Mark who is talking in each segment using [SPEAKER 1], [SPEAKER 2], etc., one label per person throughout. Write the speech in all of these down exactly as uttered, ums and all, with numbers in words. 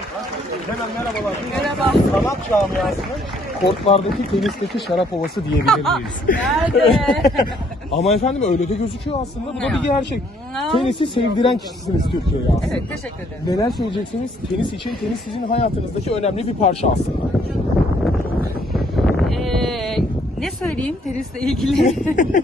[SPEAKER 1] Hemen merhabalar.
[SPEAKER 2] Merhaba.
[SPEAKER 1] Sanat camiasının kortlardaki tenisteki şarap havası diyebilir miyiz?
[SPEAKER 2] Nerede?
[SPEAKER 1] Ama efendim öyle de gözüküyor aslında. Bu da bir gerçek. Tenisi sevdiren kişisiniz Türkiye'ye aslında.
[SPEAKER 2] Evet, teşekkür ederim.
[SPEAKER 1] Neler söyleyeceksiniz? Tenis için, tenis sizin hayatınızdaki önemli bir parça aslında.
[SPEAKER 2] Ee, ne söyleyeyim tenisle ilgili?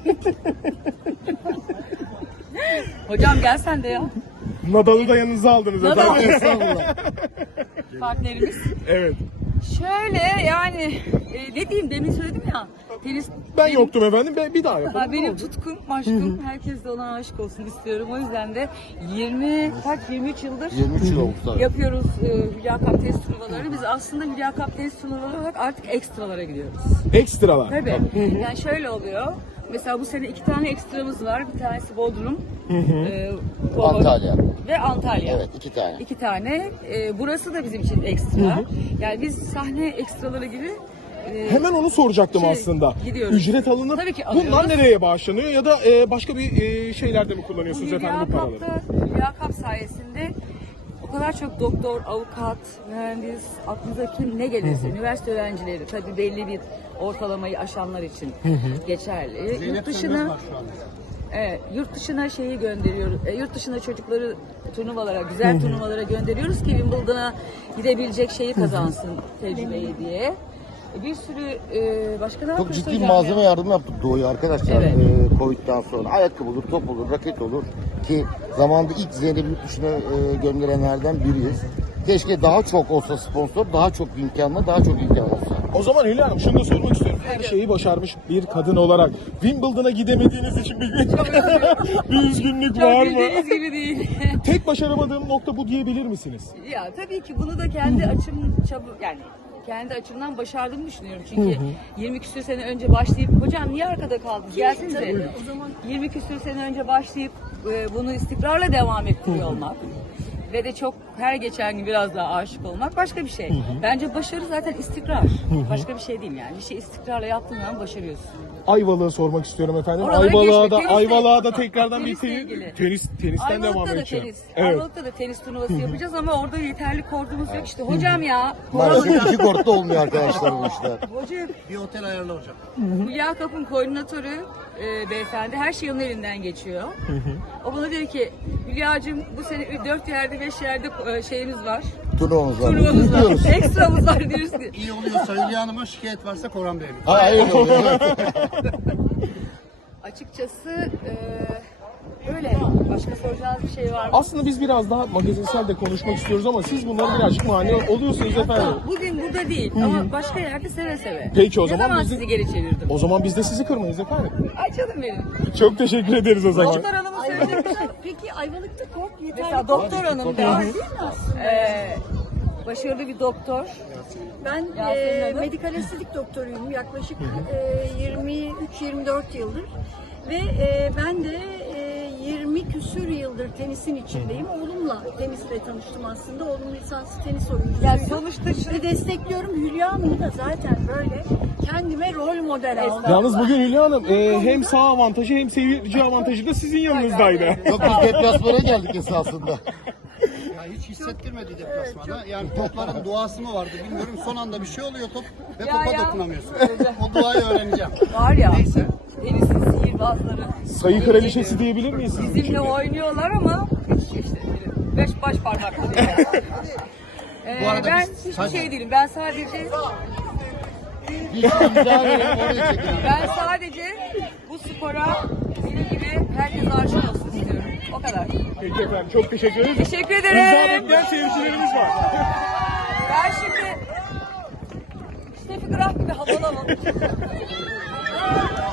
[SPEAKER 2] Hocam gel sen de ya.
[SPEAKER 1] Nadal'ı da yanınıza aldınız
[SPEAKER 2] Nadal.
[SPEAKER 1] efendim.
[SPEAKER 2] Partnerimiz.
[SPEAKER 1] Evet.
[SPEAKER 2] Şöyle yani e, ne diyeyim demin söyledim ya. Tenis
[SPEAKER 1] Ben
[SPEAKER 2] benim-
[SPEAKER 1] yoktum efendim. Ben bir daha yapalım.
[SPEAKER 2] Ha, benim tutkum, aşkım. Herkes de ona aşık olsun istiyorum. O yüzden de yirmi kaç yirmi üç yıldır
[SPEAKER 3] yirmi üç yıl olmuş zaten.
[SPEAKER 2] yapıyoruz e, Hülya Cup tenis turnuvalarını. Biz aslında Hülya Cup tenis turnuvaları olarak artık ekstralara gidiyoruz.
[SPEAKER 1] Ekstralar.
[SPEAKER 2] Tabii. Yani şöyle oluyor. Mesela bu sene iki tane ekstramız var. Bir tanesi Bodrum. e, Bodrum
[SPEAKER 3] Antalya.
[SPEAKER 2] Ve Antalya.
[SPEAKER 3] Evet, iki tane.
[SPEAKER 2] İki tane. E, burası da bizim için ekstra. Yani biz sahne ekstraları gibi e,
[SPEAKER 1] Hemen onu soracaktım
[SPEAKER 2] Şey,
[SPEAKER 1] aslında.
[SPEAKER 2] gidiyoruz.
[SPEAKER 1] Ücret alınıp
[SPEAKER 2] Tabii ki
[SPEAKER 1] bunlar
[SPEAKER 2] alıyoruz.
[SPEAKER 1] nereye bağışlanıyor ya da e, başka bir e, şeylerde mi
[SPEAKER 2] Bu
[SPEAKER 1] kullanıyorsunuz
[SPEAKER 2] Hülya
[SPEAKER 1] efendim bu paraları?
[SPEAKER 2] Cup'ta, Hülya Cup sayesinde o kadar çok doktor, avukat, mühendis, aklınızdaki ne gelirse, üniversite öğrencileri tabii belli bir ortalamayı aşanlar için geçerli. Yurt dışına Evet, yurt dışına şeyi gönderiyoruz. E, yurt dışına çocukları turnuvalara, güzel turnuvalara gönderiyoruz ki Wimbledon'a gidebilecek şeyi kazansın, tecrübeyi diye. E, bir sürü e, başka ne
[SPEAKER 3] Çok
[SPEAKER 2] yapıyoruz
[SPEAKER 3] ciddi bir
[SPEAKER 2] hocam
[SPEAKER 3] malzeme
[SPEAKER 2] ya?
[SPEAKER 3] yardımı yaptık Doğu'ya arkadaşlar.
[SPEAKER 2] Evet.
[SPEAKER 3] Ee, Covid'den sonra. Ayakkabı olur, top olur, raket olur. Ki zamanında ilk Zeynep'i yurt dışına e, gönderenlerden biriyiz. Keşke daha çok olsa sponsor, daha çok imkanla, daha çok imkan olsa.
[SPEAKER 1] O zaman Hülya Hanım şunu da sormak istiyorum. Her şeyi başarmış bir kadın olarak Wimbledon'a gidemediğiniz için bir, bir üzgünlük
[SPEAKER 2] Çok
[SPEAKER 1] var mı?
[SPEAKER 2] bildiğiniz gibi değil.
[SPEAKER 1] Tek başaramadığım nokta bu diyebilir misiniz?
[SPEAKER 2] Ya tabii ki bunu da kendi açım çabuk yani kendi açımdan başardığımı düşünüyorum. Çünkü yirmi küsür sene önce başlayıp hocam niye arkada kaldınız? Gelsinize. yirmi küsür sene önce başlayıp e, bunu istikrarla devam ettiriyor olmak ve de çok her geçen gün biraz daha aşık olmak başka bir şey. Bence başarı zaten istikrar. Başka bir şey değil yani. Bir şey istikrarla yaptığın zaman başarıyorsun.
[SPEAKER 1] Ayvalık'ı sormak istiyorum efendim.
[SPEAKER 2] Oralara
[SPEAKER 1] Ayvalık'a
[SPEAKER 2] geçme,
[SPEAKER 1] da
[SPEAKER 2] tenisle-
[SPEAKER 1] Ayvalık'a da tekrardan bir
[SPEAKER 2] Tenisle
[SPEAKER 1] tenis,
[SPEAKER 2] ilgili.
[SPEAKER 1] tenis tenisten devam
[SPEAKER 2] Ayvalık'ta da
[SPEAKER 1] edeceğim.
[SPEAKER 2] tenis.
[SPEAKER 1] Evet.
[SPEAKER 2] Ayvalık'ta da tenis turnuvası yapacağız ama orada yeterli kordumuz yok işte. Hocam ya.
[SPEAKER 3] Maalesef iki kortta olmuyor arkadaşlar bu işler.
[SPEAKER 2] Hocam.
[SPEAKER 4] Bir otel ayarla hocam.
[SPEAKER 2] Hülya Cup'ın koordinatörü e, beyefendi her şey onun elinden geçiyor. O bana diyor ki Hülya'cığım bu sene dört yerde beş yerde e, şeyimiz var.
[SPEAKER 3] Turnuvamız var.
[SPEAKER 2] Turnuvamız var.
[SPEAKER 3] Gidiyoruz.
[SPEAKER 2] Ekstramız var diyoruz ki.
[SPEAKER 4] İyi oluyorsa Hülya Hanım'a, şikayet varsa Koran Bey'e.
[SPEAKER 3] Ha, hayır oluyor.
[SPEAKER 2] Açıkçası e, böyle. Başka soracağınız bir şey var mı?
[SPEAKER 1] Aslında biz biraz daha magazinsel de konuşmak istiyoruz ama siz bunları birazcık mani oluyorsunuz efendim.
[SPEAKER 2] Bugün burada değil ama başka yerde seve seve.
[SPEAKER 1] Peki o
[SPEAKER 2] ne
[SPEAKER 1] zaman
[SPEAKER 2] zaman
[SPEAKER 1] bizi-
[SPEAKER 2] sizi geri çevirdim?
[SPEAKER 1] O zaman biz de sizi kırmayız efendim.
[SPEAKER 2] Ay canım benim.
[SPEAKER 1] Çok teşekkür ederiz o zaman.
[SPEAKER 2] Doktor Hanım'ın söylediği
[SPEAKER 5] Peki Ayvalık'ta kort yeterli.
[SPEAKER 2] Mesela doktor hanım da
[SPEAKER 5] Değil mi aslında?
[SPEAKER 2] e, başarılı bir doktor.
[SPEAKER 5] Ben
[SPEAKER 2] Yasemin
[SPEAKER 5] e,
[SPEAKER 2] Hanım.
[SPEAKER 5] medikal estetik doktoruyum yaklaşık e, yirmi üç yirmi dört yıldır ve e, ben de e, yirmi küsür yıldır tenisin içindeyim. Oğlumla tenisle tanıştım aslında. Oğlum lisanslı tenis oyuncusuydu.
[SPEAKER 2] Ya sonuçta şu
[SPEAKER 5] Ve destekliyorum. Hülya Hanım'ı da zaten böyle kendime rol model aldım.
[SPEAKER 1] Yalnız bugün Hülya Hanım e, hem sağ avantajı hem seyirci avantajı da sizin yanınızdaydı.
[SPEAKER 3] Yok, biz deplasmana geldik esasında.
[SPEAKER 4] Ya hiç hissettirmedi deplasmanda. Yani topların duası mı vardı bilmiyorum. Son anda bir şey oluyor top ve
[SPEAKER 2] Ya
[SPEAKER 4] topa
[SPEAKER 2] ya.
[SPEAKER 4] dokunamıyorsun. O duayı öğreneceğim.
[SPEAKER 2] var ya
[SPEAKER 4] Neyse.
[SPEAKER 2] tenisin sihirbazları.
[SPEAKER 1] Sayı kraliçesi diyebilir miyiz sizin için?
[SPEAKER 2] Bizimle oynuyorlar ama işte beş baş parmaklı değil. Ee,
[SPEAKER 4] Bu arada
[SPEAKER 2] ben
[SPEAKER 4] biz
[SPEAKER 2] hiçbir
[SPEAKER 4] sadece-
[SPEAKER 2] şey değilim. Ben sadece
[SPEAKER 3] Bir imza verelim, oraya çekelim.
[SPEAKER 2] ben sadece bu spora benim gibi herkes aşık olsun istiyorum. O kadar.
[SPEAKER 1] Peki efendim çok teşekkür ederiz.
[SPEAKER 2] Teşekkür
[SPEAKER 1] Rıza
[SPEAKER 2] ederim.
[SPEAKER 1] bekleyen seyircilerimiz var.
[SPEAKER 2] Ben şimdi Steffi Graf gibi havalı havalı.